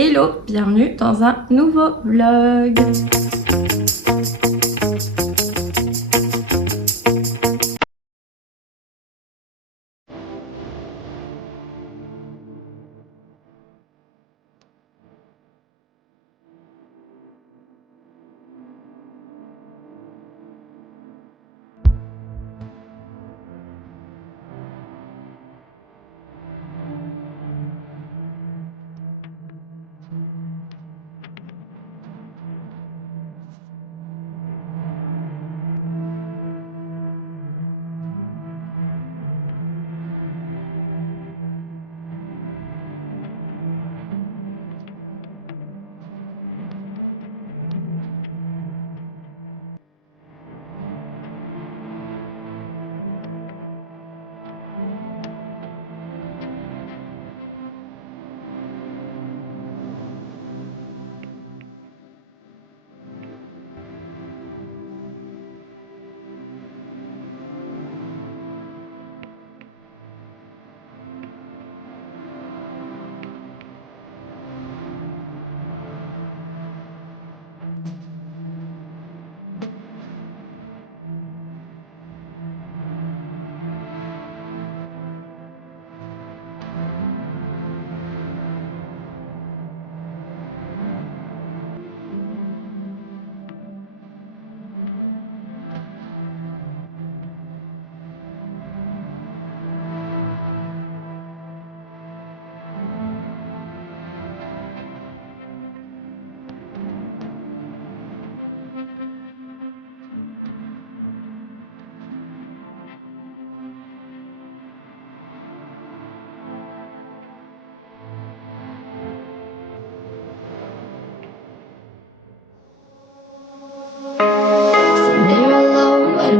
Hello, bienvenue dans un nouveau vlog.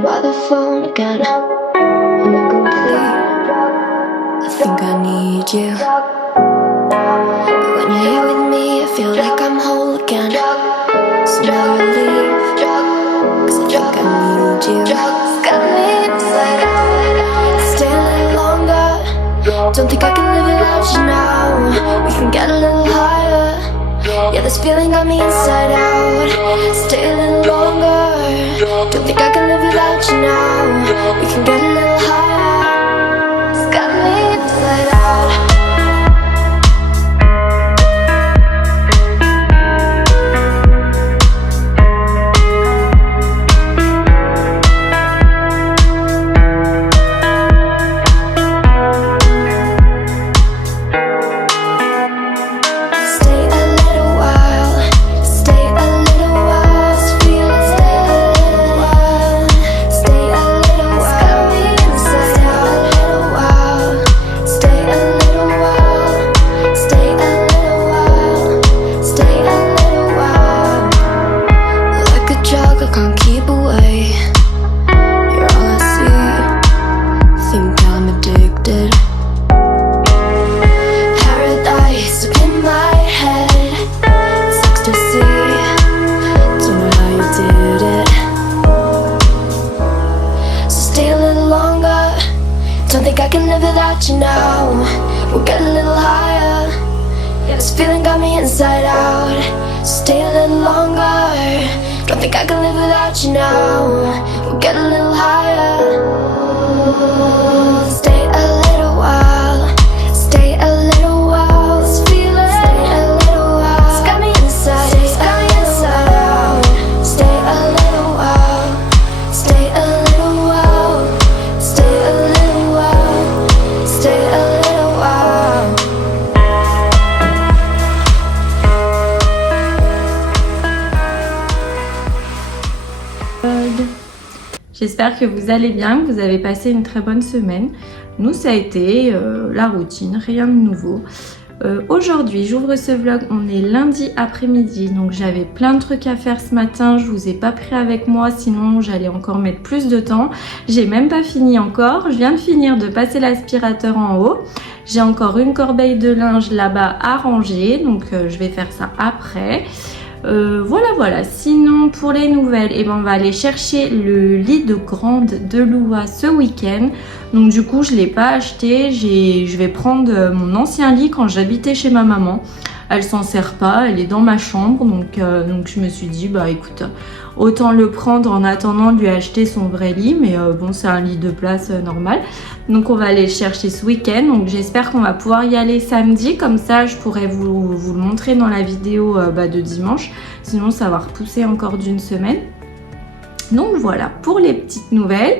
By the phone again, I think I need you, but when you're here with me I feel like I'm whole again. So now you leave, 'cause I think I need you. Got me inside out. Stay a little longer, don't think I can live without you now. We can get a little higher, yeah, this feeling got me inside out. Stay a little longer, don't think I can live without you now. We can get a little higher. It's got me inside out. Stay a little while, stay a little while. This feeling, stay a little while, stay a little while. Got me inside out. A little while, stay a little while, stay a little while, stay a little while. Like a drug I can't keep away. You're all I see. Think I'm addicted. Paradise up in my head. It's ecstasy. Don't know how you did it. So stay a little longer. Don't think I can live without you now. We'll get a little higher. Yeah, this feeling got me inside out. So stay a little longer. Don't think I can live without you now. We'll get a little higher. Stay a little while, stay a little while. This feeling, stay a little while. It's got me inside, it's got me inside out. Stay a little while, stay a little while, stay a little while, stay a little while. J'espère que vous allez bien, que vous avez passé une très bonne semaine. Nous, ça a été la routine, rien de nouveau. Aujourd'hui, j'ouvre ce vlog, on est lundi après-midi, donc j'avais plein de trucs à faire ce matin. Je vous ai pas pris avec moi, sinon j'allais encore mettre plus de temps. J'ai même pas fini encore, je viens de finir de passer l'aspirateur en haut. J'ai encore une corbeille de linge là-bas à ranger, donc je vais faire ça après. Voilà. Sinon, pour les nouvelles, on va aller chercher le lit de grande de Loua ce week-end. Donc du coup, je ne l'ai pas acheté. Je vais prendre mon ancien lit quand j'habitais chez ma maman. elle s'en sert pas, elle est dans ma chambre, donc je me suis dit bah écoute, autant le prendre en attendant de lui acheter son vrai lit, mais bon c'est un lit de place normal. Donc on va aller le chercher ce week-end, donc j'espère qu'on va pouvoir y aller samedi, comme ça je pourrais vous le montrer dans la vidéo de dimanche, sinon ça va repousser encore d'une semaine. Donc voilà pour les petites nouvelles.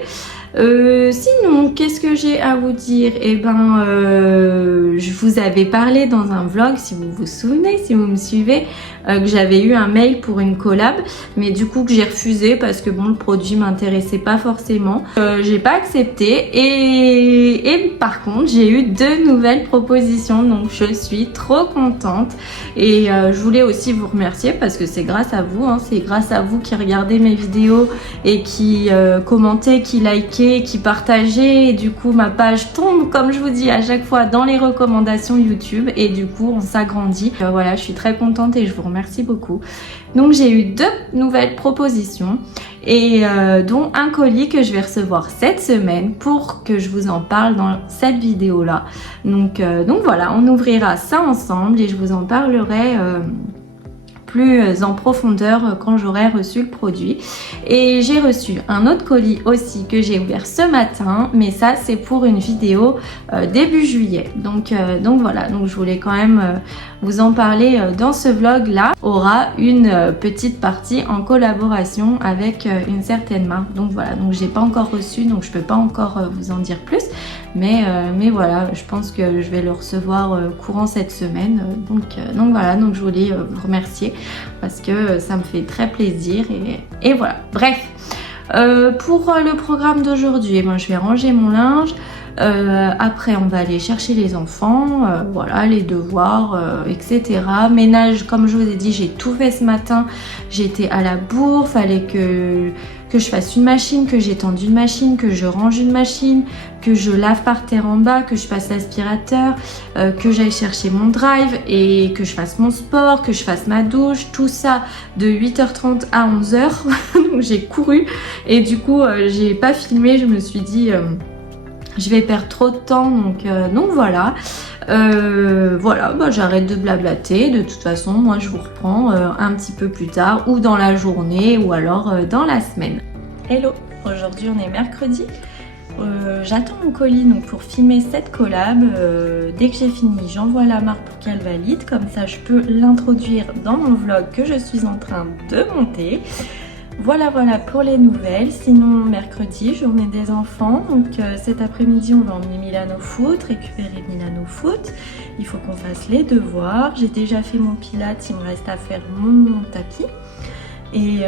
Sinon, qu'est-ce que j'ai à vous dire? Eh ben, je vous avais parlé dans un vlog, si vous vous souvenez, si vous me suivez, que j'avais eu un mail pour une collab, mais du coup que j'ai refusé parce que bon, le produit m'intéressait pas forcément. J'ai pas accepté et par contre, j'ai eu 2 nouvelles propositions, donc je suis trop contente et je voulais aussi vous remercier parce que c'est grâce à vous, hein, c'est grâce à vous qui regardez mes vidéos et qui commentez, qui likez, qui partagez, et du coup ma page tombe, comme je vous dis à chaque fois, dans les recommandations YouTube et du coup on s'agrandit. Voilà, je suis très contente et je vous remercie beaucoup. Donc j'ai eu 2 nouvelles propositions et dont un colis que je vais recevoir cette semaine pour que je vous en parle dans cette vidéo là. Donc voilà, on ouvrira ça ensemble et je vous en parlerai plus en profondeur quand j'aurai reçu le produit. Et j'ai reçu un autre colis aussi que j'ai ouvert ce matin, mais ça c'est pour une vidéo début juillet. Donc voilà, donc je voulais quand même vous en parler dans ce vlog là. Aura une petite partie en collaboration avec une certaine marque. Donc voilà, donc j'ai pas encore reçu, donc je peux pas encore vous en dire plus. Mais voilà, je pense que je vais le recevoir courant cette semaine. Donc voilà, donc je voulais vous remercier parce que ça me fait très plaisir et voilà. Bref, pour le programme d'aujourd'hui, moi je vais ranger mon linge. Après on va aller chercher les enfants, voilà, les devoirs, etc. Ménage, comme je vous ai dit, j'ai tout fait ce matin. J'étais à la bourre, fallait que je fasse une machine, que j'étende une machine, que je range une machine, que je lave par terre en bas, que je passe l'aspirateur, que j'aille chercher mon drive et que je fasse mon sport, que je fasse ma douche, tout ça de 8h30 à 11h. Donc j'ai couru et du coup j'ai pas filmé, je me suis dit je vais perdre trop de temps, donc voilà. Voilà, bah, j'arrête de blablater. De toute façon, moi je vous reprends un petit peu plus tard ou dans la journée ou alors dans la semaine. Hello, aujourd'hui on est mercredi. J'attends mon colis donc pour filmer cette collab. Dès que j'ai fini, j'envoie la marque pour qu'elle valide. Comme ça, je peux l'introduire dans mon vlog que je suis en train de monter. Voilà pour les nouvelles. Sinon mercredi, journée des enfants, donc cet après-midi on va emmener Milan au foot, récupérer Milan au foot. Il faut qu'on fasse les devoirs. J'ai déjà fait mon pilates, il me reste à faire mon tapis. Et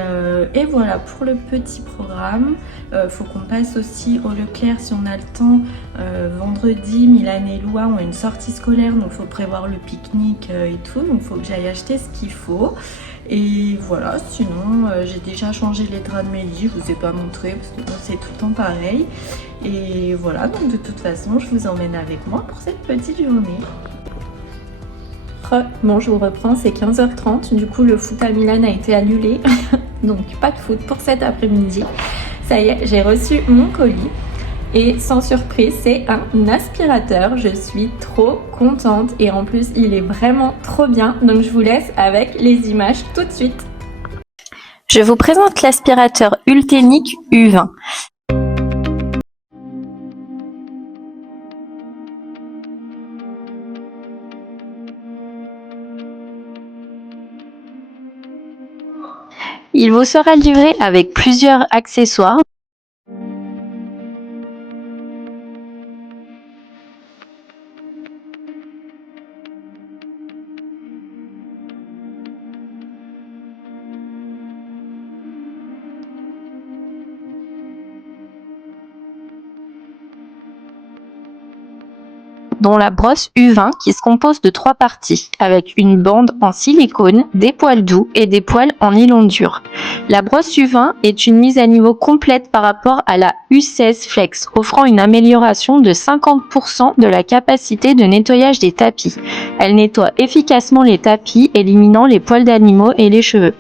voilà pour le petit programme. Faut qu'on passe aussi au Leclerc si on a le temps. Vendredi, Milan et Loua ont une sortie scolaire, donc faut prévoir le pique-nique et tout, donc faut que j'aille acheter ce qu'il faut. Et voilà, sinon j'ai déjà changé les draps de mes lits, je vous ai pas montré parce que c'est tout le temps pareil. Et voilà, donc de toute façon je vous emmène avec moi pour cette petite journée. Bon, je vous reprends, c'est 15h30, du coup le foot à Milan a été annulé, donc pas de foot pour cet après-midi. Ça y est, j'ai reçu mon colis et sans surprise, c'est un aspirateur. Je suis trop contente et en plus, il est vraiment trop bien, donc je vous laisse avec les images tout de suite. Je vous présente l'aspirateur Ultenic U20. Il vous sera livré avec plusieurs accessoires. Dont la brosse U20 qui se compose de 3 parties, avec une bande en silicone, des poils doux et des poils en nylon dur. La brosse U20 est une mise à niveau complète par rapport à la U16 Flex, offrant une amélioration de 50% de la capacité de nettoyage des tapis. Elle nettoie efficacement les tapis, éliminant les poils d'animaux et les cheveux.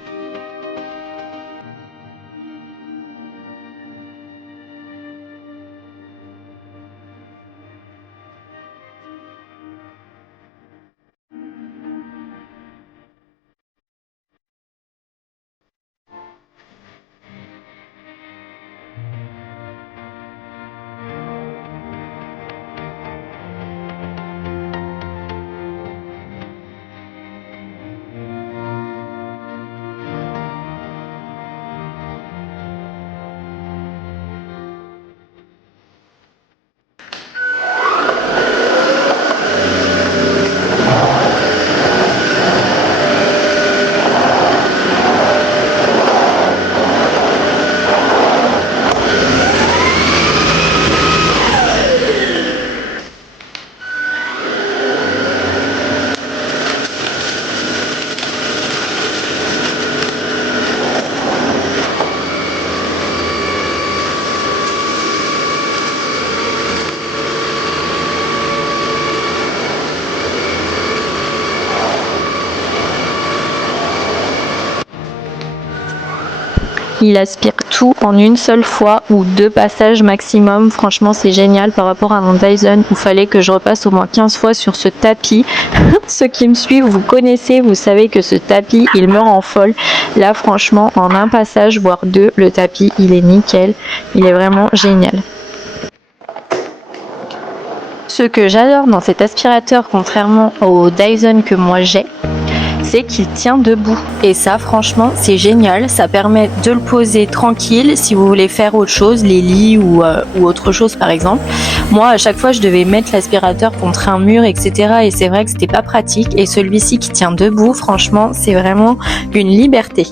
Il aspire tout en une seule fois ou 2 passages maximum. Franchement, c'est génial par rapport à mon Dyson où il fallait que je repasse au moins 15 fois sur ce tapis. Ceux qui me suivent, vous connaissez, vous savez que ce tapis, il me rend folle. Là, franchement, en un passage, voire 2, le tapis, il est nickel. Il est vraiment génial. Ce que j'adore dans cet aspirateur, contrairement au Dyson que moi j'ai, c'est qu'il tient debout. Et ça, franchement, c'est génial. Ça permet de le poser tranquille si vous voulez faire autre chose, les lits ou autre chose par exemple. Moi, à chaque fois, je devais mettre l'aspirateur contre un mur, etc. Et c'est vrai que c'était pas pratique. Et celui-ci qui tient debout, franchement, c'est vraiment une liberté.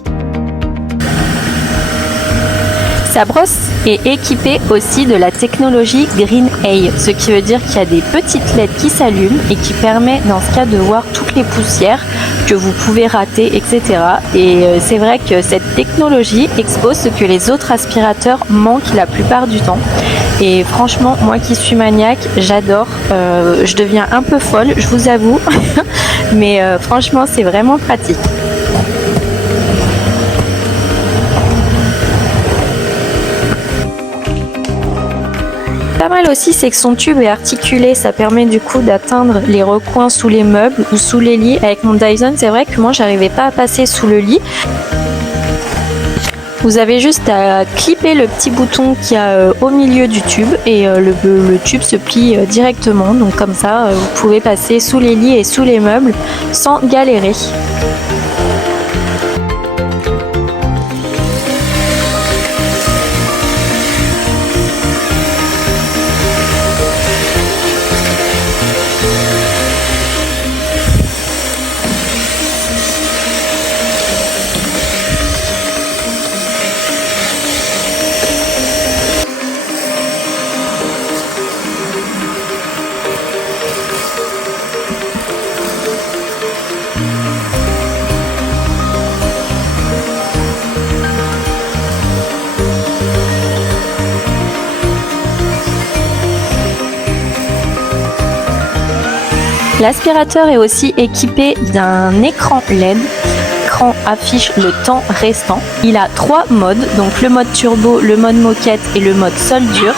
Sa brosse est équipée aussi de la technologie Green AI, ce qui veut dire qu'il y a des petites LED qui s'allument et qui permet dans ce cas de voir toutes les poussières que vous pouvez rater, etc. Et c'est vrai que cette technologie expose ce que les autres aspirateurs manquent la plupart du temps. Et franchement, moi qui suis maniaque, j'adore. Je deviens un peu folle, je vous avoue, mais franchement, c'est vraiment pratique. Pas mal aussi, c'est que son tube est articulé, ça permet du coup d'atteindre les recoins sous les meubles ou sous les lits. Avec mon Dyson, c'est vrai que moi j'arrivais pas à passer sous le lit. Vous avez juste à clipper le petit bouton qu'il y a au milieu du tube et le tube se plie directement. Donc comme ça, vous pouvez passer sous les lits et sous les meubles sans galérer. L'aspirateur est aussi équipé d'un écran LED. L'écran affiche le temps restant. Il a 3 modes, donc le mode turbo, le mode moquette et le mode soldure.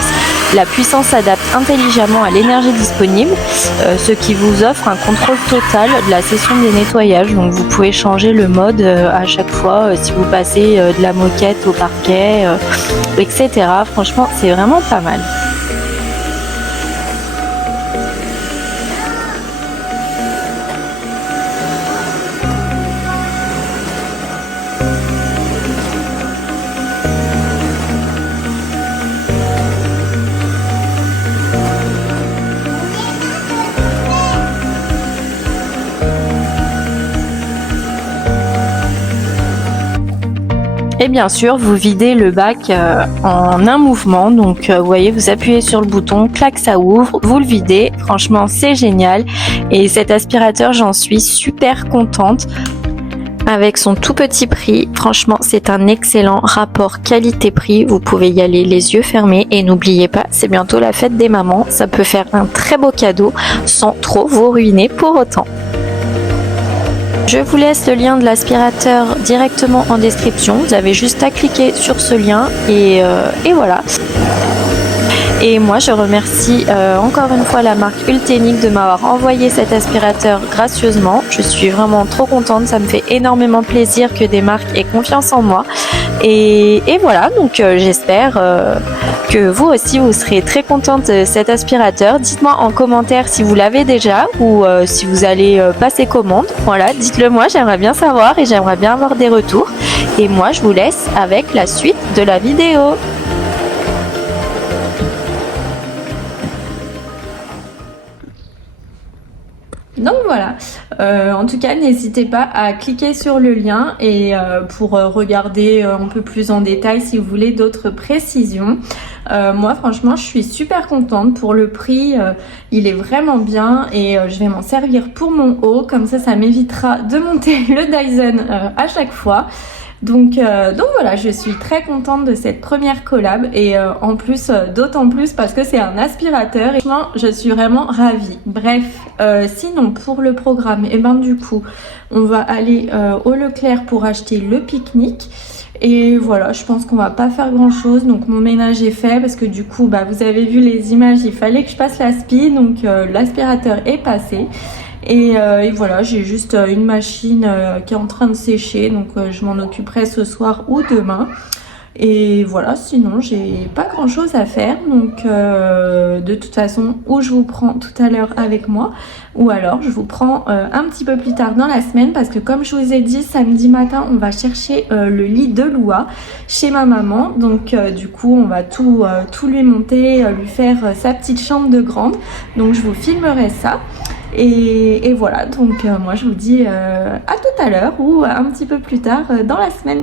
La puissance s'adapte intelligemment à l'énergie disponible, ce qui vous offre un contrôle total de la session des nettoyages. Donc vous pouvez changer le mode à chaque fois si vous passez de la moquette au parquet, etc. Franchement, c'est vraiment pas mal. Et bien sûr, vous videz le bac en un mouvement. Donc, vous voyez, vous appuyez sur le bouton, clac, ça ouvre, vous le videz. Franchement, c'est génial. Et cet aspirateur, j'en suis super contente. Avec son tout petit prix, franchement, c'est un excellent rapport qualité-prix. Vous pouvez y aller les yeux fermés. Et n'oubliez pas, c'est bientôt la fête des mamans. Ça peut faire un très beau cadeau sans trop vous ruiner pour autant. Je vous laisse le lien de l'aspirateur directement en description. Vous avez juste à cliquer sur ce lien et voilà. Et moi, je remercie encore une fois la marque Ultenic de m'avoir envoyé cet aspirateur gracieusement. Je suis vraiment trop contente. Ça me fait énormément plaisir que des marques aient confiance en moi. Et voilà, donc j'espère que vous aussi, vous serez très contente de cet aspirateur. Dites-moi en commentaire si vous l'avez déjà ou si vous allez passer commande. Voilà, dites-le moi, j'aimerais bien savoir et j'aimerais bien avoir des retours. Et moi, je vous laisse avec la suite de la vidéo. Donc voilà, en tout cas n'hésitez pas à cliquer sur le lien et pour regarder un peu plus en détail si vous voulez d'autres précisions. Moi franchement je suis super contente pour le prix, il est vraiment bien et je vais m'en servir pour mon haut, comme ça m'évitera de monter le Dyson à chaque fois. Donc voilà, je suis très contente de cette première collab et en plus, d'autant plus parce que c'est un aspirateur et franchement, je suis vraiment ravie. Bref, sinon pour le programme, et ben du coup, on va aller au Leclerc pour acheter le pique-nique. Et voilà, je pense qu'on va pas faire grand chose. Donc mon ménage est fait parce que du coup, bah, vous avez vu les images, il fallait que je passe l'aspi. Donc l'aspirateur est passé. Et voilà, j'ai juste une machine qui est en train de sécher. Donc je m'en occuperai ce soir ou demain. Et voilà, sinon j'ai pas grand chose à faire. Donc de toute façon, ou je vous prends tout à l'heure avec moi, ou alors je vous prends un petit peu plus tard dans la semaine, parce que comme je vous ai dit, samedi matin on va chercher le lit de Loua chez ma maman. Donc du coup on va tout lui monter, lui faire sa petite chambre de grande. Donc je vous filmerai ça. Et voilà, donc moi je vous dis à tout à l'heure ou un petit peu plus tard dans la semaine.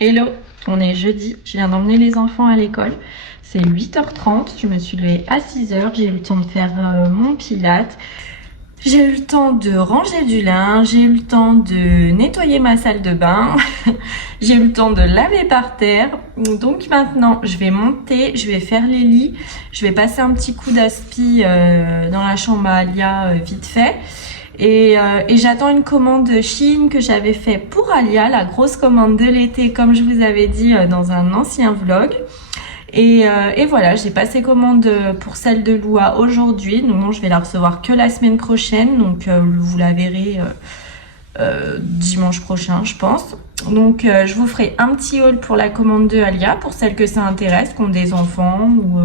Hello, on est jeudi, je viens d'emmener les enfants à l'école. C'est 8h30, je me suis levée à 6h, j'ai eu le temps de faire mon pilate. J'ai eu le temps de ranger du linge, j'ai eu le temps de nettoyer ma salle de bain, j'ai eu le temps de laver par terre. Donc maintenant, je vais monter, je vais faire les lits, je vais passer un petit coup d'aspi dans la chambre à Alia vite fait. Et j'attends une commande Shein que j'avais fait pour Alia, la grosse commande de l'été, comme je vous avais dit dans un ancien vlog. Et voilà, j'ai passé commande pour celle de Loua aujourd'hui. Non, je vais la recevoir que la semaine prochaine, donc vous la verrez dimanche prochain, je pense. Donc je vous ferai un petit haul pour la commande de Alia, pour celles que ça intéresse, qui ont des enfants ou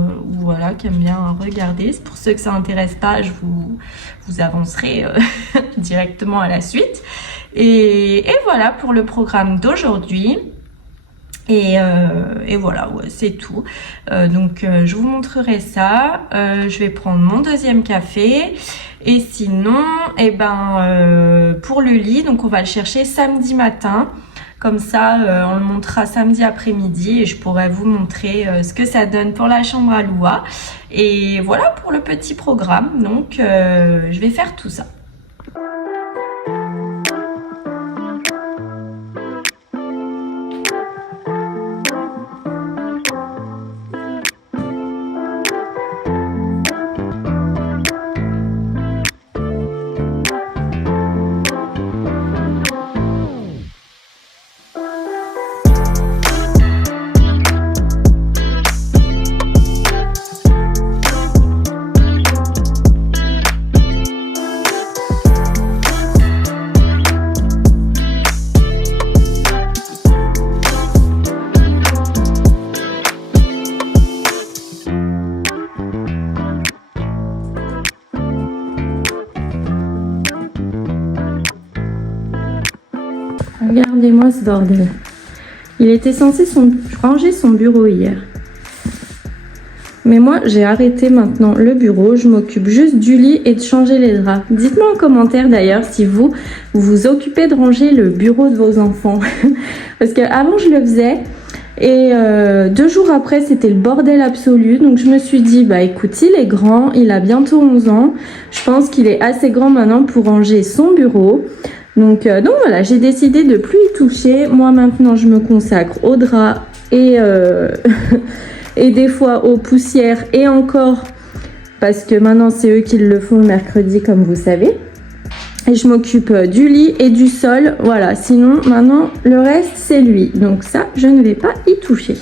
voilà, qui aiment bien regarder. Pour ceux que ça intéresse pas, je vous avancerai directement à la suite. Et voilà pour le programme d'aujourd'hui. Et voilà, ouais, c'est tout. Donc je vous montrerai ça. Je vais prendre mon deuxième café. Et sinon, pour le lit, donc on va le chercher samedi matin. Comme ça, on le montrera samedi après-midi et je pourrai vous montrer ce que ça donne pour la chambre à Loua. Et voilà pour le petit programme. Donc je vais faire tout ça. Regardez-moi ce bordel. Il était censé ranger son bureau hier. Mais moi, j'ai arrêté maintenant le bureau. Je m'occupe juste du lit et de changer les draps. Dites-moi en commentaire d'ailleurs si vous vous occupez de ranger le bureau de vos enfants. Parce qu'avant, je le faisais. Et 2 jours après, c'était le bordel absolu. Donc, je me suis dit, bah écoute, il est grand. Il a bientôt 11 ans. Je pense qu'il est assez grand maintenant pour ranger son bureau. Donc voilà, j'ai décidé de plus y toucher. Moi, maintenant, je me consacre aux draps et... et des fois aux poussières et encore parce que maintenant c'est eux qui le font le mercredi comme vous savez. Et je m'occupe du lit et du sol, voilà, sinon maintenant le reste c'est lui. Donc ça, je ne vais pas y toucher.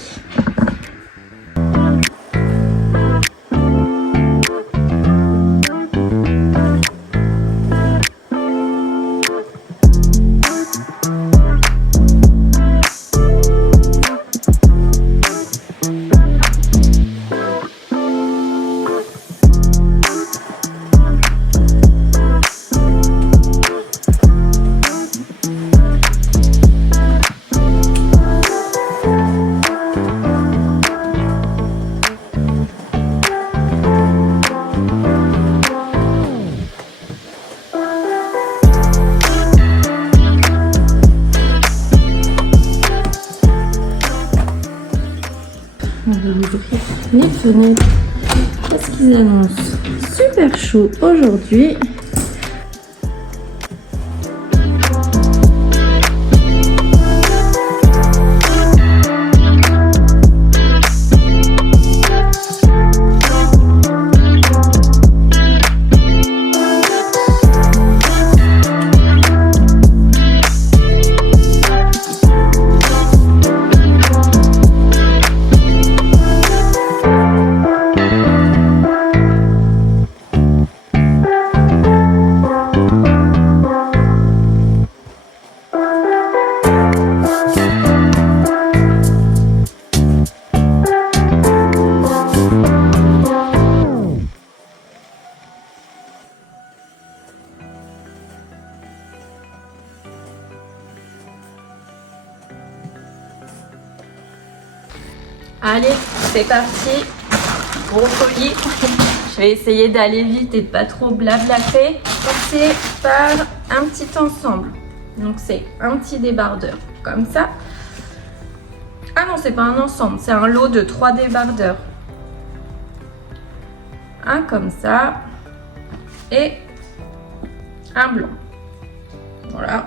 On va ouvrir les fenêtres parce qu'ils annoncent super chaud aujourd'hui. Allez, c'est parti, gros colis. Je vais essayer d'aller vite et de pas trop blablater. Commencer par un petit ensemble. Donc c'est un petit débardeur, comme ça. Ah non, c'est pas un ensemble, c'est un lot de 3 débardeurs. Un comme ça et un blanc. Voilà.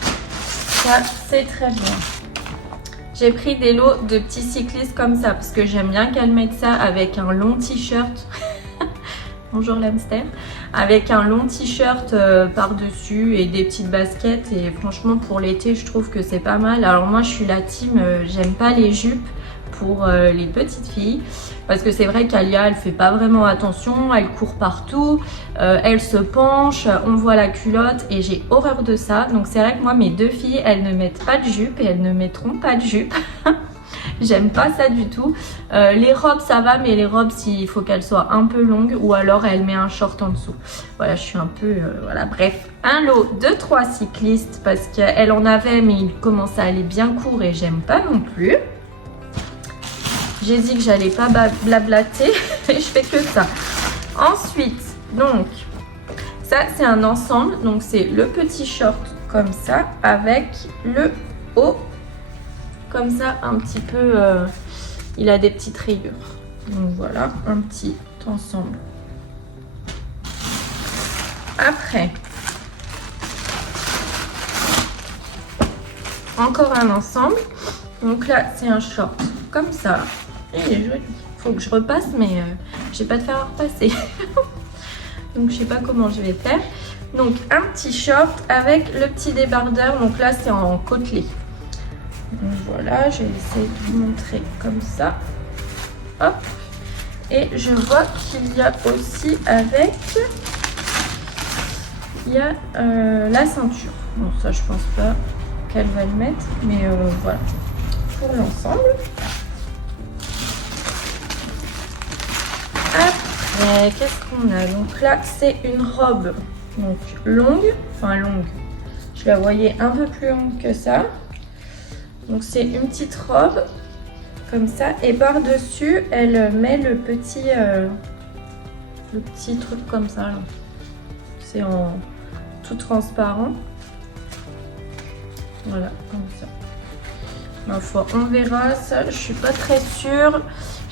Ça, c'est très bien. J'ai pris des lots de petits cyclistes comme ça parce que j'aime bien qu'elles mettent ça avec un long t-shirt. Bonjour l'hamster. Avec un long t-shirt par-dessus et des petites baskets. Et franchement, pour l'été, je trouve que c'est pas mal. Alors moi, je suis la team, j'aime pas les jupes pour les petites filles. Parce que c'est vrai qu'Alia, elle fait pas vraiment attention, elle court partout, elle se penche, on voit la culotte et j'ai horreur de ça. Donc c'est vrai que moi, mes 2 filles, elles ne mettent pas de jupe et elles ne mettront pas de jupe. J'aime pas ça du tout. Les robes, ça va, mais les robes, il faut qu'elles soient un peu longues ou alors elle met un short en dessous. Voilà, je suis un peu... voilà, bref. Un lot de 3 cyclistes parce qu'elle en avait, mais il commence à aller bien court et j'aime pas non plus. J'ai dit que j'allais pas blablater et je fais que ça. Ensuite, donc, ça c'est un ensemble. Donc c'est le petit short comme ça avec le haut comme ça un petit peu. Il a des petites rayures. Donc voilà, un petit ensemble. Après, encore un ensemble. Donc là c'est un short comme ça. Il est joli. Faut que je repasse, mais j'ai pas de fer à repasser. Donc je sais pas comment je vais faire. Donc un petit short avec le petit débardeur. Donc là c'est en côtelé. Donc voilà, je vais essayer de vous montrer comme ça. Hop. Et je vois qu'il y a aussi avec, il y a la ceinture. Bon ça je pense pas qu'elle va le mettre, mais voilà. Pour l'ensemble. Après, qu'est-ce qu'on a? Donc là, c'est une robe donc longue, enfin longue. Je Je la voyais un peu plus longue que ça. Donc c'est une petite robe comme ça. Et par-dessus, elle met le petit truc comme ça. C'est en tout transparent. Voilà, comme ça. Ma foi, on verra ça. Je suis pas très sûre.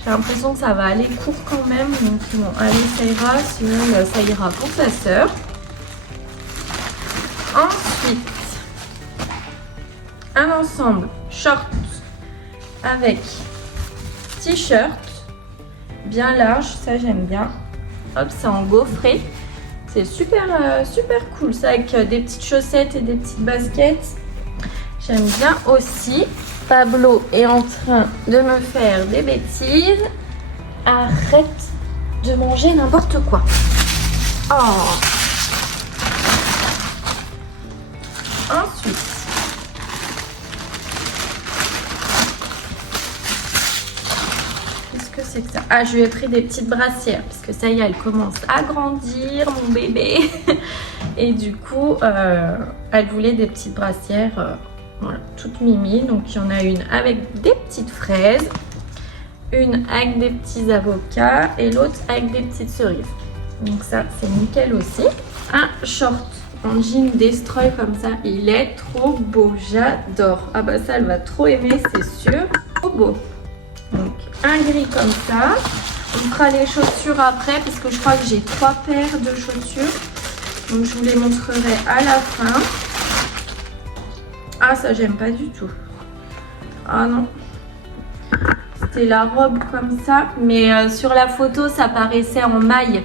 J'ai l'impression que ça va aller court quand même. Donc bon, allez, ça ira. Sinon, ça ira pour ta sœur. Ensuite, un ensemble short avec t-shirt bien large. Ça, j'aime bien. Hop, c'est en gaufré. C'est super, super cool. Ça, avec des petites chaussettes et des petites baskets. J'aime bien aussi. Pablo est en train de me faire des bêtises. Arrête de manger n'importe quoi. Oh. Ensuite, qu'est-ce que c'est que ça? Ah, je lui ai pris des petites brassières parce que ça y est, elle commence à grandir, mon bébé. Et du coup, elle voulait des petites brassières. Voilà, toute mimi. Donc il y en a une avec des petites fraises, une avec des petits avocats et l'autre avec des petites cerises. Donc ça, c'est nickel aussi. Un short en jean destroy comme ça, il est trop beau, j'adore. Ah bah ça, elle va trop aimer, c'est sûr. Trop beau. Donc un gris comme ça. On fera les chaussures après parce que je crois que j'ai 3 paires de chaussures. Donc je vous les montrerai à la fin. Ah, ça, j'aime pas du tout. Ah non. C'était la robe comme ça. Mais sur la photo, ça paraissait en maille.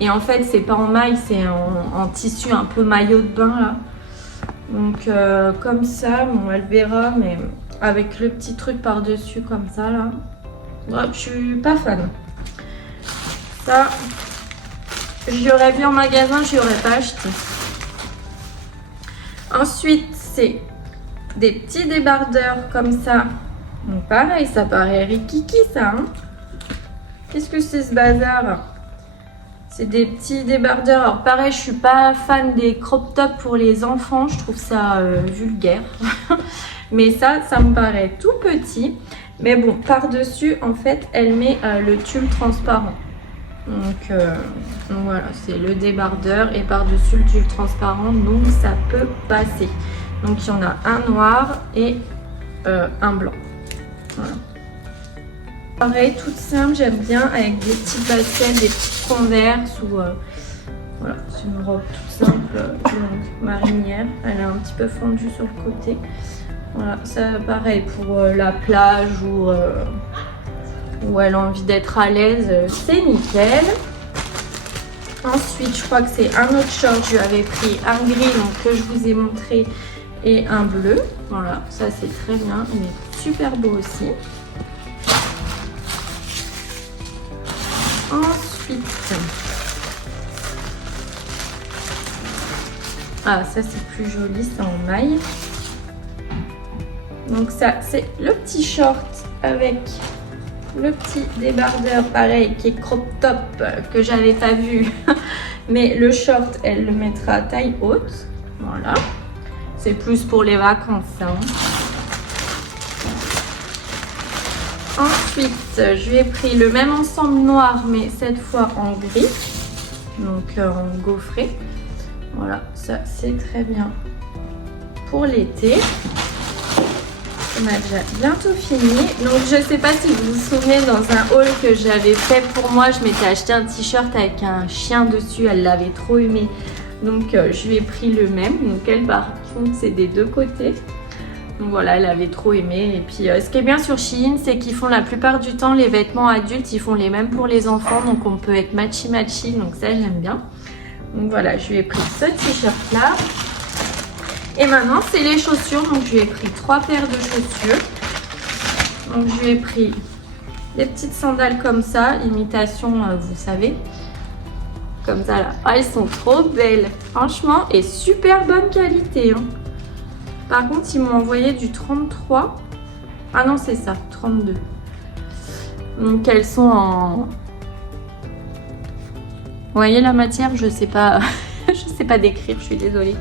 Et en fait, c'est pas en maille, c'est en tissu un peu maillot de bain, là. Donc, comme ça, bon, elle verra, mais avec le petit truc par-dessus, comme ça, là. Ouais, je suis pas fan. Ça, je l'aurais vu en magasin, je l'aurais pas acheté. Ensuite, c'est des petits débardeurs comme ça. Donc pareil, ça paraît rikiki ça. Hein. Qu'est-ce que c'est ce bazar? C'est des petits débardeurs. Alors pareil, je suis pas fan des crop tops pour les enfants. Je trouve ça vulgaire. Mais ça me paraît tout petit. Mais bon, par-dessus, en fait, elle met le tulle transparent. Donc voilà, c'est le débardeur. Et par-dessus, le tulle transparent. Donc ça peut passer. Donc il y en a un noir et un blanc. Voilà. Pareil, toute simple, j'aime bien avec des petites baskets, des petites converses ou voilà, c'est une robe toute simple, marinière. Elle est un petit peu fendue sur le côté. Voilà, ça pareil pour la plage ou où elle a envie d'être à l'aise, c'est nickel. Ensuite, je crois que c'est un autre short. Je lui avais pris un gris donc que je vous ai montré. Et un bleu, voilà, ça c'est très bien, il est super beau aussi. Ensuite, ah ça c'est plus joli, c'est en maille. Donc ça c'est le petit short avec le petit débardeur pareil qui est crop top que j'avais pas vu. Mais le short elle le mettra à taille haute, voilà. C'est plus pour les vacances, ça. Hein. Ensuite, je lui ai pris le même ensemble noir, mais cette fois en gris. Donc en gaufré. Voilà, ça c'est très bien pour l'été. On a déjà bientôt fini. Donc je sais pas si vous vous souvenez, dans un haul que j'avais fait pour moi, je m'étais acheté un t-shirt avec un chien dessus. Elle l'avait trop aimé. Donc je lui ai pris le même. Donc elle par contre c'est des deux côtés. Donc voilà, elle avait trop aimé. Et puis ce qui est bien sur Shein, c'est qu'ils font la plupart du temps les vêtements adultes, ils font les mêmes pour les enfants. Donc on peut être matchy. Donc ça j'aime bien. Donc voilà, je lui ai pris ce t-shirt là. Et maintenant c'est les chaussures. Donc je lui ai pris 3 paires de chaussures. Donc je lui ai pris des petites sandales comme ça, imitation vous savez. Comme ça là. Oh, elles sont trop belles. Franchement, et super bonne qualité. Hein. Par contre, ils m'ont envoyé du 33. Ah non, c'est ça, 32. Donc elles sont en... Vous voyez la matière, je sais pas, je sais pas décrire, je suis désolée.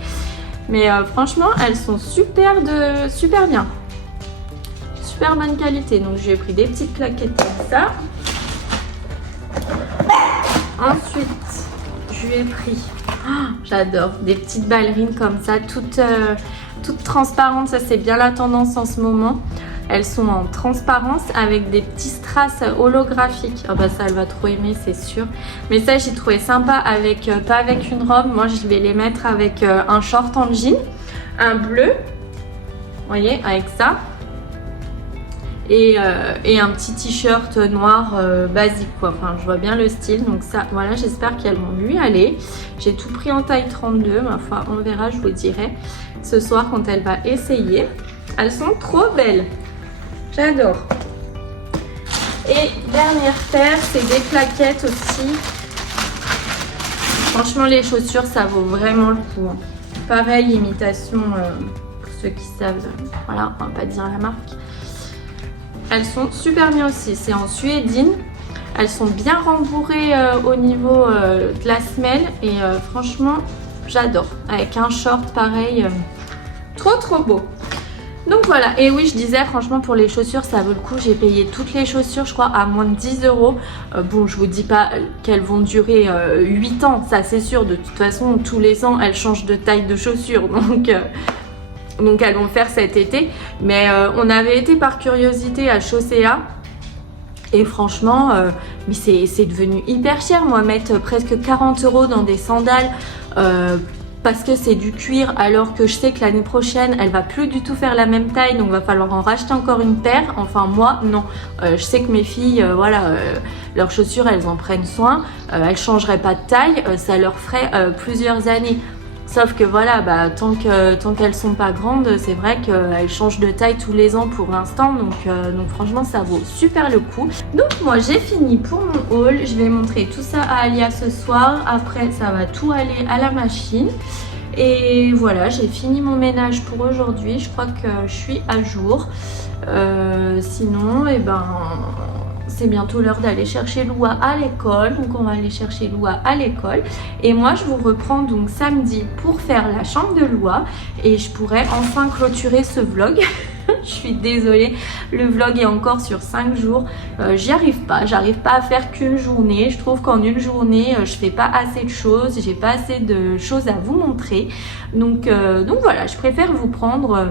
Mais franchement, elles sont super bien. Super bonne qualité. Donc, je lui ai pris des petites claquettes comme ça. Ensuite, je lui ai pris, j'adore, des petites ballerines comme ça, toutes transparentes. Ça, c'est bien la tendance en ce moment. Elles sont en transparence avec des petits strass holographiques. Ah bah ça, elle va trop aimer, c'est sûr. Mais ça, j'ai trouvé sympa avec, pas avec une robe. Moi, je vais les mettre avec un short en jean, un bleu, vous voyez, avec ça. Et un petit t-shirt noir basique quoi. Enfin, je vois bien le style. Donc ça, voilà, j'espère qu'elles vont lui aller. J'ai tout pris en taille 32. Ma foi, on verra, je vous dirai ce soir quand elle va essayer. Elles sont trop belles. J'adore. Et dernière paire, c'est des claquettes aussi. Franchement, les chaussures, ça vaut vraiment le coup. Hein. Pareil, imitation, pour ceux qui savent, voilà, on va pas dire la marque. Elles sont super bien aussi. C'est en suédine. Elles sont bien rembourrées au niveau de la semelle. Et franchement, j'adore. Avec un short pareil. Trop beau. Donc voilà, et oui, je disais franchement pour les chaussures ça vaut le coup. J'ai payé toutes les chaussures je crois à moins de 10 €. Bon, je vous dis pas qu'elles vont durer 8 ans, ça c'est sûr. De toute façon tous les ans elles changent de taille de chaussures. Donc elles vont faire cet été. Mais on avait été par curiosité à Chaussea. Et franchement, mais c'est devenu hyper cher. Moi, mettre presque 40 € dans des sandales parce que c'est du cuir, alors que je sais que l'année prochaine, elle va plus du tout faire la même taille. Donc, il va falloir en racheter encore une paire. Enfin, moi, non. Je sais que mes filles, voilà, leurs chaussures, elles en prennent soin. Elles changeraient pas de taille. Ça leur ferait plusieurs années. Sauf que voilà, bah, tant qu'elles sont pas grandes, c'est vrai qu'elles changent de taille tous les ans pour l'instant. Donc franchement, ça vaut super le coup. Donc moi, j'ai fini pour mon haul. Je vais montrer tout ça à Alia ce soir. Après, ça va tout aller à la machine. Et voilà, j'ai fini mon ménage pour aujourd'hui. Je crois que je suis à jour. Sinon, eh ben... c'est bientôt l'heure d'aller chercher Loua à l'école, donc on va aller chercher Loua à l'école. Et moi je vous reprends donc samedi pour faire la chambre de Loua et je pourrai enfin clôturer ce vlog. Je suis désolée, le vlog est encore sur 5 jours, j'arrive pas à faire qu'une journée. Je trouve qu'en une journée je fais pas assez de choses, j'ai pas assez de choses à vous montrer. Donc voilà, je préfère vous prendre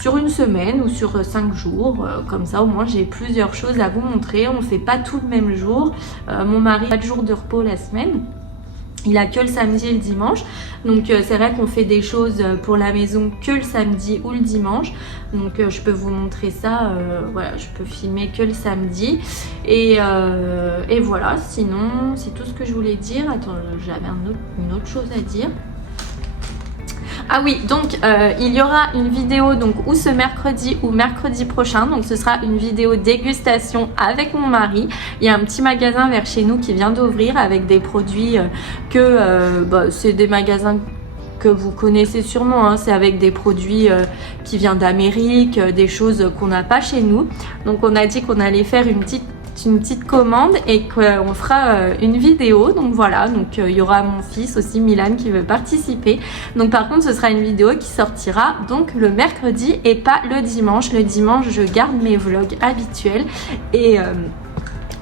sur une semaine ou sur 5 jours, comme ça au moins j'ai plusieurs choses à vous montrer. On fait pas tout le même jour. Mon mari a 4 jours de repos la semaine. Il a que le samedi et le dimanche. Donc c'est vrai qu'on fait des choses pour la maison que le samedi ou le dimanche. Donc je peux vous montrer ça. Voilà, je peux filmer que le samedi. Et voilà, sinon c'est tout ce que je voulais dire. Attends, j'avais une autre chose à dire. Ah oui, donc il y aura une vidéo donc ou ce mercredi ou mercredi prochain. Donc ce sera une vidéo dégustation avec mon mari. Il y a un petit magasin vers chez nous qui vient d'ouvrir avec des produits c'est des magasins que vous connaissez sûrement, hein. C'est avec des produits qui viennent d'Amérique, des choses qu'on n'a pas chez nous. Donc on a dit qu'on allait faire une petite commande et qu'on fera une vidéo. Donc voilà, donc il y aura mon fils aussi Milan qui veut participer. Donc par contre ce sera une vidéo qui sortira donc le mercredi et pas le dimanche. Le dimanche je garde mes vlogs habituels et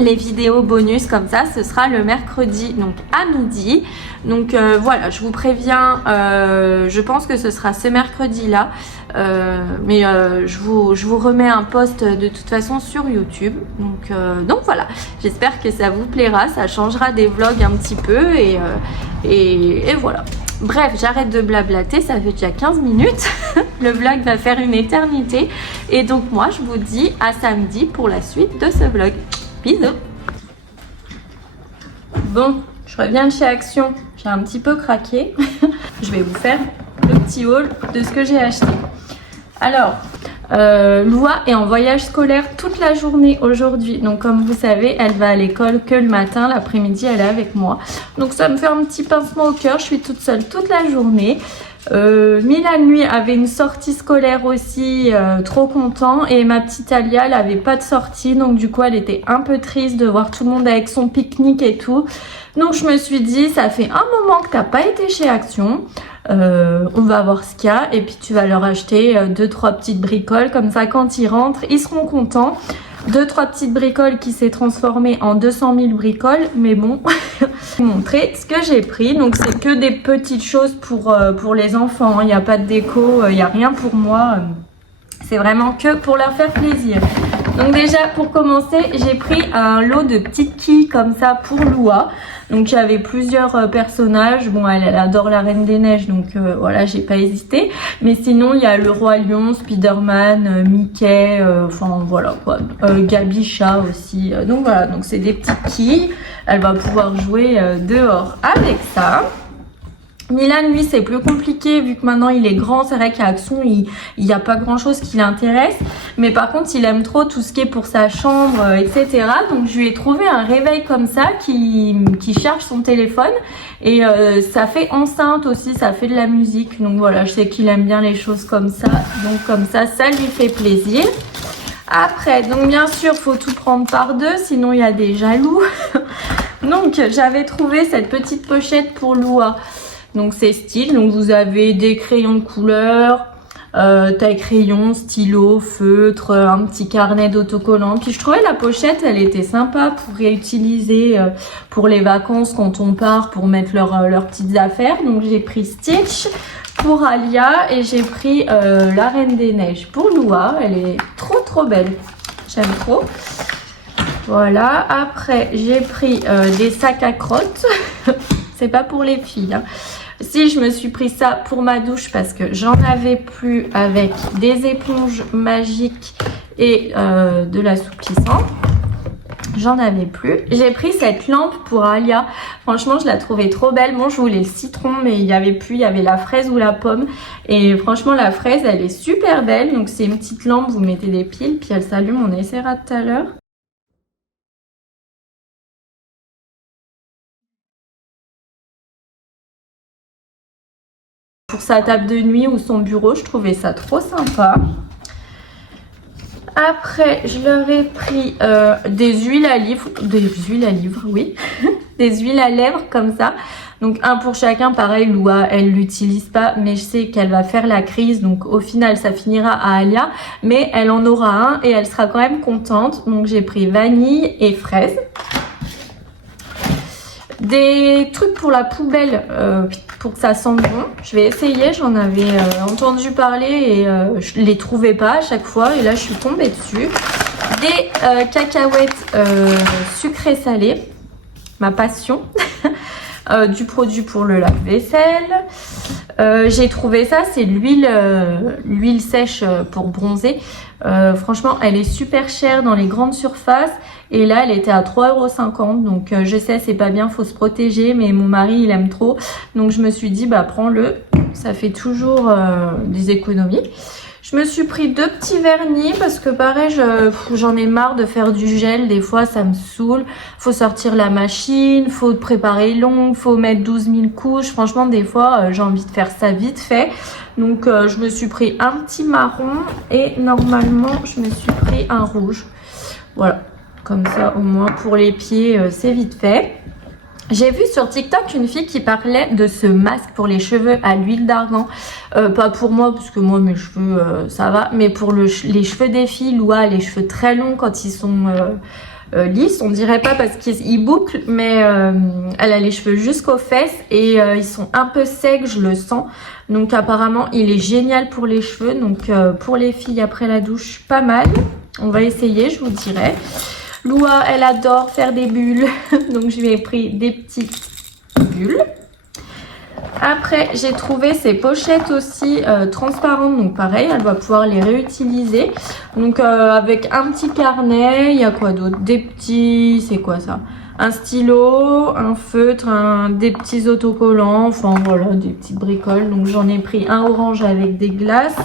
les vidéos bonus comme ça ce sera le mercredi donc à midi. Donc voilà, je vous préviens, je pense que ce sera ce mercredi là, mais je vous remets un post de toute façon sur YouTube. Donc voilà, j'espère que ça vous plaira, ça changera des vlogs un petit peu et voilà. Bref, j'arrête de blablater, ça fait déjà 15 minutes. Le vlog va faire une éternité. Et donc moi je vous dis à samedi pour la suite de ce vlog. Bisous. Bon, je reviens de chez Action. J'ai un petit peu craqué. Je vais vous faire le petit haul de ce que j'ai acheté. Alors, Loua est en voyage scolaire toute la journée aujourd'hui. Donc comme vous savez, elle va à l'école que le matin. L'après-midi, elle est avec moi. Donc ça me fait un petit pincement au cœur. Je suis toute seule toute la journée. Milan lui avait une sortie scolaire aussi, trop content, et ma petite Alia elle avait pas de sortie, donc du coup elle était un peu triste de voir tout le monde avec son pique-nique et tout. Donc je me suis dit ça fait un moment que t'as pas été chez Action, on va voir ce qu'il y a et puis tu vas leur acheter 2-3 petites bricoles, comme ça quand ils rentrent ils seront contents. 2-3 petites bricoles qui s'est transformée en 200 000 bricoles, mais bon, je vais vous montrer ce que j'ai pris. Donc c'est que des petites choses pour les enfants, il n'y a pas de déco, il n'y a rien pour moi, c'est vraiment que pour leur faire plaisir. Donc déjà pour commencer, j'ai pris un lot de petites quilles comme ça pour Loua. Donc il y avait plusieurs personnages, bon elle adore la Reine des Neiges, donc voilà, j'ai pas hésité. Mais sinon il y a le Roi Lion, Spider-Man, Mickey, enfin voilà quoi, Gabicha aussi. Donc voilà, donc c'est des petites quilles, elle va pouvoir jouer dehors avec ça. Milan lui c'est plus compliqué vu que maintenant il est grand, c'est vrai qu'à Action il n'y a pas grand chose qui l'intéresse, mais par contre il aime trop tout ce qui est pour sa chambre, etc. Donc je lui ai trouvé un réveil comme ça qui charge son téléphone et ça fait enceinte aussi, ça fait de la musique, donc voilà, je sais qu'il aime bien les choses comme ça, donc comme ça lui fait plaisir. Après, donc bien sûr faut tout prendre par deux sinon il y a des jaloux. Donc j'avais trouvé cette petite pochette pour Loua. Donc c'est style, donc vous avez des crayons de couleur, taille crayon, stylo, feutre, un petit carnet d'autocollants. Puis je trouvais la pochette, elle était sympa pour réutiliser pour les vacances quand on part, pour mettre leurs petites affaires. Donc j'ai pris Stitch pour Alia et j'ai pris la Reine des Neiges pour Loua. Elle est trop belle, j'aime trop. Voilà, après j'ai pris des sacs à crottes, c'est pas pour les filles, hein. Si je me suis pris ça pour ma douche parce que j'en avais plus avec des éponges magiques et de l'assouplissant. J'en avais plus. J'ai pris cette lampe pour Alia. Franchement, je la trouvais trop belle. Bon, je voulais le citron, mais il y avait plus. Il y avait la fraise ou la pomme. Et franchement, la fraise, elle est super belle. Donc, c'est une petite lampe. Vous mettez des piles, puis elle s'allume. On essaiera tout à l'heure. Pour sa table de nuit ou son bureau, je trouvais ça trop sympa. Après, je leur ai pris des huiles à livre, oui, des huiles à lèvres comme ça. Donc un pour chacun, pareil, Loua, elle l'utilise pas, mais je sais qu'elle va faire la crise, donc au final ça finira à Alia, mais elle en aura un et elle sera quand même contente. Donc j'ai pris vanille et fraise. Des trucs pour la poubelle pour que ça sente bon. Je vais essayer, j'en avais entendu parler et je les trouvais pas à chaque fois et là je suis tombée dessus. Des cacahuètes sucrées salées, ma passion. Du produit pour le lave-vaisselle. J'ai trouvé ça, c'est l'huile sèche pour bronzer. Franchement, elle est super chère dans les grandes surfaces. Et là, elle était à 3,50 €. Donc, je sais, c'est pas bien, faut se protéger. Mais mon mari, il aime trop. Donc, je me suis dit, bah, prends-le. Ça fait toujours des économies. Je me suis pris 2 petits vernis parce que pareil, j'en ai marre de faire du gel. Des fois, ça me saoule. Faut sortir la machine, faut préparer l'ongle, faut mettre 12 000 couches. Franchement, des fois, j'ai envie de faire ça vite fait. Donc, je me suis pris un petit marron et normalement, je me suis pris un rouge. Voilà, comme ça, au moins pour les pieds, c'est vite fait. J'ai vu sur TikTok une fille qui parlait de ce masque pour les cheveux à l'huile d'argan. Pas pour moi, parce que moi, mes cheveux, ça va. Mais pour les cheveux des filles, Loua, les cheveux très longs quand ils sont lisses. On dirait pas parce qu'ils bouclent, mais elle a les cheveux jusqu'aux fesses. Et ils sont un peu secs, je le sens. Donc apparemment, il est génial pour les cheveux. Donc pour les filles après la douche, pas mal. On va essayer, je vous dirai. Loua, elle adore faire des bulles, donc je lui ai pris des petites bulles. Après, j'ai trouvé ces pochettes aussi transparentes, donc pareil, elle va pouvoir les réutiliser. Donc avec un petit carnet, il y a quoi d'autre? Des petits, c'est quoi ça? Un stylo, un feutre, des petits autocollants, enfin voilà, des petites bricoles. Donc j'en ai pris un orange avec des glaces.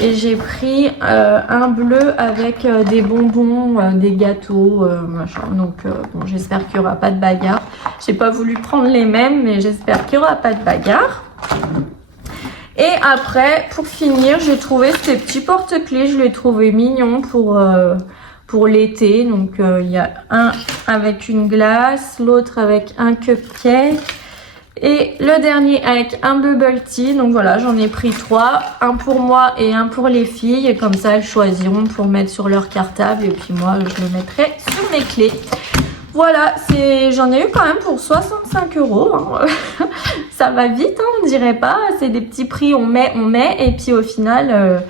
Et j'ai pris un bleu avec des bonbons, des gâteaux, machin. Donc bon, j'espère qu'il n'y aura pas de bagarre. J'ai pas voulu prendre les mêmes, mais j'espère qu'il n'y aura pas de bagarre. après, pour finir, j'ai trouvé ces petits porte-clés. Je les trouvais mignons pour l'été. Donc, il y a un avec une glace, l'autre avec un cupcake. Et le dernier avec un bubble tea. Donc voilà, j'en ai pris 3. Un pour moi et un pour les filles. Et comme ça, elles choisiront pour mettre sur leur cartable. Et puis moi, je le mettrai sur mes clés. Voilà, j'en ai eu quand même pour 65 €. Hein. Ça va vite, hein, on dirait pas. C'est des petits prix, on met. Et puis au final...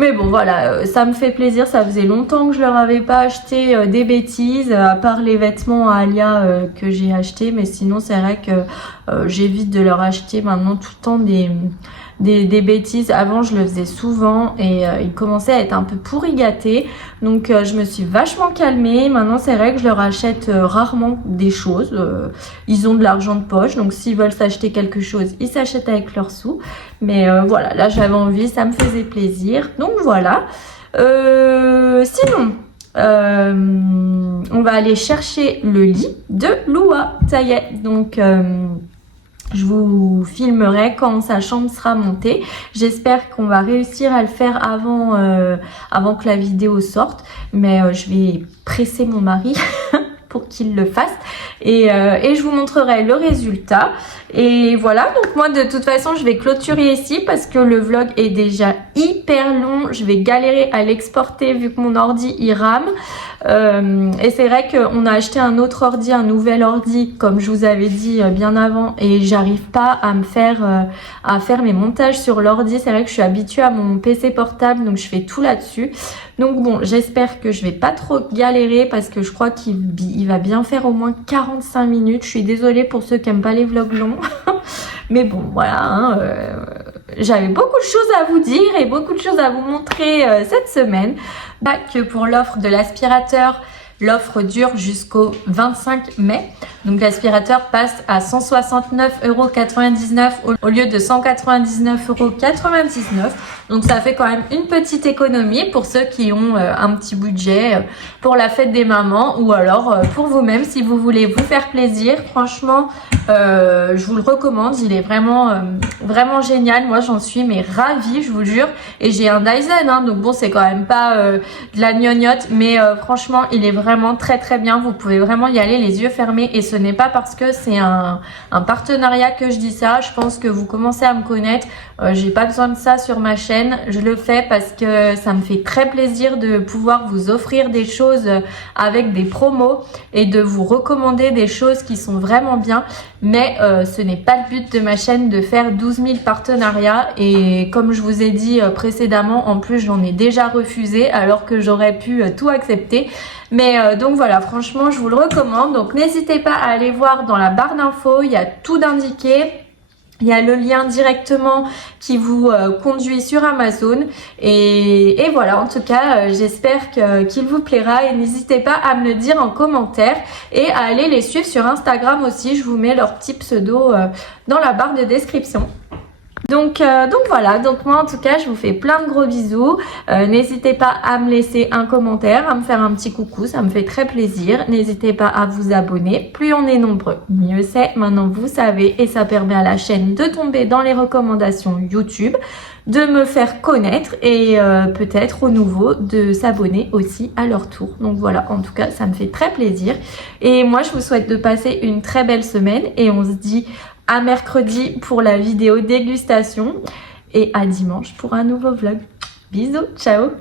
Mais bon voilà, ça me fait plaisir, ça faisait longtemps que je leur avais pas acheté des bêtises, à part les vêtements à Alia que j'ai acheté, mais sinon c'est vrai que j'évite de leur acheter maintenant tout le temps des bêtises. Avant je le faisais souvent et ils commençaient à être un peu pourri gâtés, donc je me suis vachement calmée. Maintenant c'est vrai que je leur achète rarement des choses, ils ont de l'argent de poche, donc s'ils veulent s'acheter quelque chose, ils s'achètent avec leurs sous. Mais voilà, là j'avais envie, ça me faisait plaisir, donc voilà. Sinon, on va aller chercher le lit de Loua, ça y est, donc... je vous filmerai quand sa chambre sera montée. J'espère qu'on va réussir à le faire avant que la vidéo sorte. Mais je vais presser mon mari pour qu'il le fasse. Et je vous montrerai le résultat. Et voilà, donc moi de toute façon je vais clôturer ici parce que le vlog est déjà hyper long. Je vais galérer à l'exporter vu que mon ordi il rame. Et c'est vrai qu'on a acheté un autre ordi, un nouvel ordi, comme je vous avais dit bien avant, et j'arrive pas à faire mes montages sur l'ordi. C'est vrai que je suis habituée à mon PC portable, donc je fais tout là-dessus. Donc bon, j'espère que je vais pas trop galérer parce que je crois qu'il va bien faire au moins 45 minutes. Je suis désolée pour ceux qui aiment pas les vlogs longs. Mais bon, voilà, hein, j'avais beaucoup de choses à vous dire et beaucoup de choses à vous montrer cette semaine. Que pour l'offre de l'aspirateur, l'offre dure jusqu'au 25 mai. Donc l'aspirateur passe à 169,99 € au lieu de 199,99 €. Donc ça fait quand même une petite économie pour ceux qui ont un petit budget pour la fête des mamans ou alors pour vous-même si vous voulez vous faire plaisir. Franchement, je vous le recommande. Il est vraiment génial. Moi j'en suis mais ravie, je vous jure. Et j'ai un Dyson, hein, donc bon c'est quand même pas de la gnognotte, mais franchement il est vraiment très très bien. Vous pouvez vraiment y aller les yeux fermés et ce n'est pas parce que c'est un partenariat que je dis ça. Je pense que vous commencez à me connaître. J'ai pas besoin de ça sur ma chaîne. Je le fais parce que ça me fait très plaisir de pouvoir vous offrir des choses avec des promos et de vous recommander des choses qui sont vraiment bien. Mais ce n'est pas le but de ma chaîne de faire 12 000 partenariats. Et comme je vous ai dit précédemment, en plus j'en ai déjà refusé alors que j'aurais pu tout accepter. Mais donc voilà, franchement je vous le recommande. Donc n'hésitez pas à aller voir dans la barre d'infos, il y a tout d'indiqué. Il y a le lien directement qui vous conduit sur Amazon. Et voilà, en tout cas, j'espère qu'il vous plaira. Et n'hésitez pas à me le dire en commentaire. Et à aller les suivre sur Instagram aussi. Je vous mets leur petit pseudo dans la barre de description. Donc voilà, donc moi en tout cas je vous fais plein de gros bisous. N'hésitez pas à me laisser un commentaire, à me faire un petit coucou, ça me fait très plaisir. N'hésitez pas à vous abonner, plus on est nombreux mieux c'est. Maintenant vous savez, et ça permet à la chaîne de tomber dans les recommandations YouTube, de me faire connaître et peut-être aux nouveaux de s'abonner aussi à leur tour. Donc voilà, en tout cas ça me fait très plaisir. Et moi je vous souhaite de passer une très belle semaine et on se dit à mercredi pour la vidéo dégustation et à dimanche pour un nouveau vlog. Bisous, ciao!